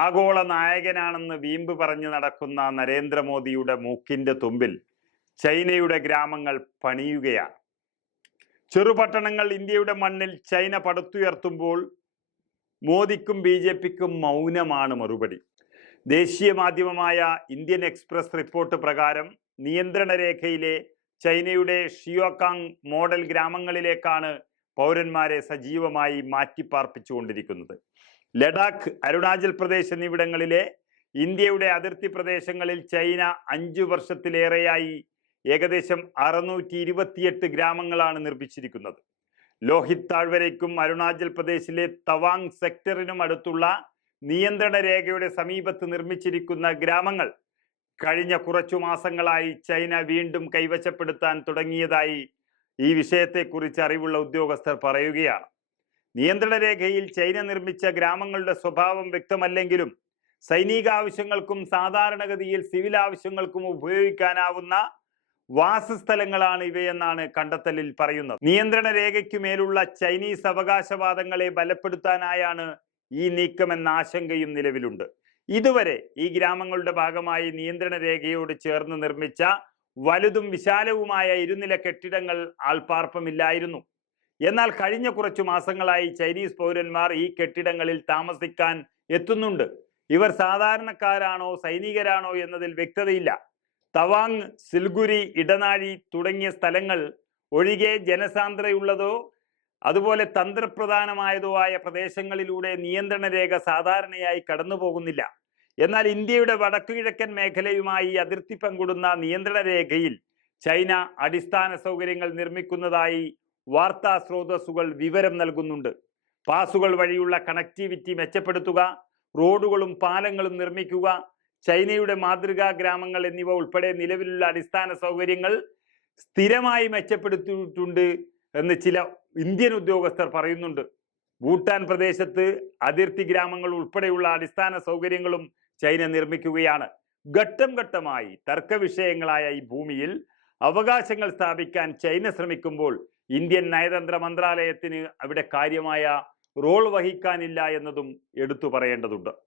ആഗോള നായകനാണെന്ന് വീമ്പ് പറഞ്ഞു നടക്കുന്ന നരേന്ദ്രമോദിയുടെ മൂക്കിന്റെ തുമ്പിൽ ചൈനയുടെ ഗ്രാമങ്ങൾ പണിയുകയാണ്. ചെറുപട്ടണങ്ങൾ ഇന്ത്യയുടെ മണ്ണിൽ ചൈന പടുത്തുയർത്തുമ്പോൾ മോദിക്കും ബി ജെ പിക്കും മൗനമാണ് മറുപടി. ദേശീയ മാധ്യമമായ ഇന്ത്യൻ എക്സ്പ്രസ് റിപ്പോർട്ട് പ്രകാരം നിയന്ത്രണ രേഖയിലെ ചൈനയുടെ ഷിയോകാങ് മോഡൽ ഗ്രാമങ്ങളിലേക്കാണ് പൗരന്മാരെ സജീവമായി മാറ്റിപ്പാർപ്പിച്ചുകൊണ്ടിരിക്കുന്നത്. ലഡാക്ക് അരുണാചൽ പ്രദേശ് എന്നിവിടങ്ങളിലെ ഇന്ത്യയുടെ അതിർത്തി പ്രദേശങ്ങളിൽ ചൈന അഞ്ചു വർഷത്തിലേറെയായി ഏകദേശം അറുന്നൂറ്റി ഇരുപത്തിയെട്ട് ഗ്രാമങ്ങളാണ് നിർമ്മിച്ചിരിക്കുന്നത്. ലോഹിത് താഴ്വരയ്ക്കും അരുണാചൽ പ്രദേശിലെ തവാങ് സെക്ടറിനും അടുത്തുള്ള നിയന്ത്രണ രേഖയുടെ സമീപത്ത് നിർമ്മിച്ചിരിക്കുന്ന ഗ്രാമങ്ങൾ കഴിഞ്ഞ കുറച്ചു മാസങ്ങളായി ചൈന വീണ്ടും കൈവശപ്പെടുത്താൻ തുടങ്ങിയതായി ഈ വിഷയത്തെക്കുറിച്ച് അറിവുള്ള ഉദ്യോഗസ്ഥർ പറയുകയാണ്. നിയന്ത്രണ രേഖയിൽ ചൈന നിർമ്മിച്ച ഗ്രാമങ്ങളുടെ സ്വഭാവം വ്യക്തമല്ലെങ്കിലും സൈനിക ആവശ്യങ്ങൾക്കും സാധാരണഗതിയിൽ സിവിൽ ആവശ്യങ്ങൾക്കും ഉപയോഗിക്കാനാവുന്ന വാസസ്ഥലങ്ങളാണ് ഇവയെന്നാണ് കണ്ടെത്തലിൽ പറയുന്നത്. നിയന്ത്രണ രേഖയ്ക്കു മേലുള്ള ചൈനീസ് അവകാശവാദങ്ങളെ ബലപ്പെടുത്താനായാണ് ഈ നീക്കമെന്ന ആശങ്കയും നിലവിലുണ്ട്. ഇതുവരെ ഈ ഗ്രാമങ്ങളുടെ ഭാഗമായി നിയന്ത്രണ രേഖയോട് ചേർന്ന് നിർമ്മിച്ച വലുതും വിശാലവുമായ ഇരുനില കെട്ടിടങ്ങൾ ആൾപ്പാർപ്പമില്ലായിരുന്നു. എന്നാൽ കഴിഞ്ഞ കുറച്ചു മാസങ്ങളായി ചൈനീസ് പൗരന്മാർ ഈ കെട്ടിടങ്ങളിൽ താമസിക്കാൻ എത്തുന്നുണ്ട്. ഇവർ സാധാരണക്കാരാണോ സൈനികരാണോ എന്നതിൽ വ്യക്തതയില്ല. തവാങ് സിൽഗുരി ഇടനാഴി തുടങ്ങിയ സ്ഥലങ്ങൾ ഒഴികെ ജനസാന്ദ്രയുള്ളതോ അതുപോലെ തന്ത്രപ്രധാനമായതോ ആയ പ്രദേശങ്ങളിലൂടെ നിയന്ത്രണ രേഖ സാധാരണയായി കടന്നു പോകുന്നില്ല എന്നാൽ ഇന്ത്യയുടെ വടക്കുകിഴക്കൻ മേഖലയുമായി അതിർത്തി പങ്കിടുന്ന നിയന്ത്രണ രേഖയിൽ ചൈന അടിസ്ഥാന സൗകര്യങ്ങൾ നിർമ്മിക്കുന്നതായി വാർത്താ സ്രോതസ്സുകൾ വിവരം നൽകുന്നുണ്ട്. പാസുകൾ വഴിയുള്ള കണക്ടിവിറ്റി മെച്ചപ്പെടുത്തുക റോഡുകളും പാലങ്ങളും നിർമ്മിക്കുക ചൈനയുടെ മാതൃകാ ഗ്രാമങ്ങൾ എന്നിവ ഉൾപ്പെടെ നിലവിലുള്ള അടിസ്ഥാന സൗകര്യങ്ങൾ സ്ഥിരമായി മെച്ചപ്പെടുത്തിയിട്ടുണ്ട് എന്ന് ചില ഇന്ത്യൻ ഉദ്യോഗസ്ഥർ പറയുന്നുണ്ട്. ഭൂട്ടാൻ പ്രദേശത്ത് അതിർത്തി ഗ്രാമങ്ങൾ ഉൾപ്പെടെയുള്ള അടിസ്ഥാന സൗകര്യങ്ങളും ചൈന നിർമ്മിക്കുകയാണ്. ഘട്ടം ഘട്ടമായി തർക്കവിഷയങ്ങളായ ഈ ഭൂമിയിൽ അവകാശങ്ങൾ സ്ഥാപിക്കാൻ ചൈന ശ്രമിക്കുമ്പോൾ ഇന്ത്യൻ നയതന്ത്ര മന്ത്രാലയത്തിന് അവിടെ കാര്യമായ റോൾ വഹിക്കാനില്ല എന്നതും എടുത്തു പറയേണ്ടതുണ്ട്.